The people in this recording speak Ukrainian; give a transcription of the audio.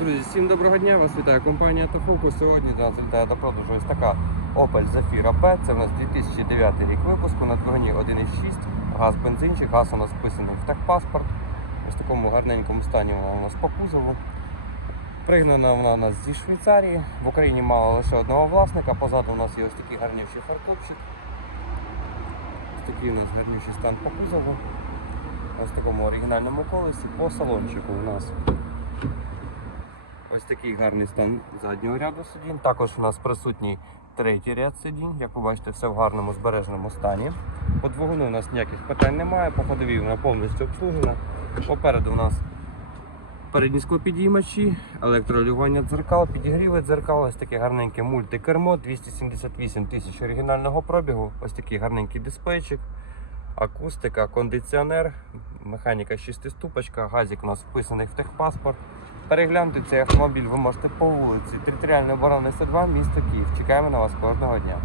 Друзі, всім доброго дня! Вас вітає компанія Автофокус. Сьогодні до нас вітає до продажу ось така Opel Zafira P. Це в нас 2009 рік випуску на двигуні 1.6, газ бензинчик, газ у нас вписаний в техпаспорт. Ось в такому гарненькому стані вона у нас по кузову. Пригнана вона у нас зі Швейцарії. В Україні мала лише одного власника. Позаду у нас є ось такий гарніший фаркопчик. Ось такий у нас гарніший стан по кузову. Ось в такому оригінальному колесі по салончику у нас. Ось такий гарний стан заднього ряду сидінь. Також у нас присутній третій ряд сидінь. Як ви бачите, все в гарному збереженому стані. По двигуну у нас ніяких питань немає. По ходовій вона повністю обслужена. Попереду у нас передні склопідіймачі, електролювання дзеркал, підігріви дзеркал, ось таке гарненьке мультикермо, 278 тисяч оригінального пробігу, ось такий гарненький дисплейчик, акустика, кондиціонер, механіка шестиступочка, газик у нас вписаний в техпаспорт. Переглянути цей автомобіль ви можете по вулиці Територіальної оборони 102, місто Київ. Чекаємо на вас кожного дня.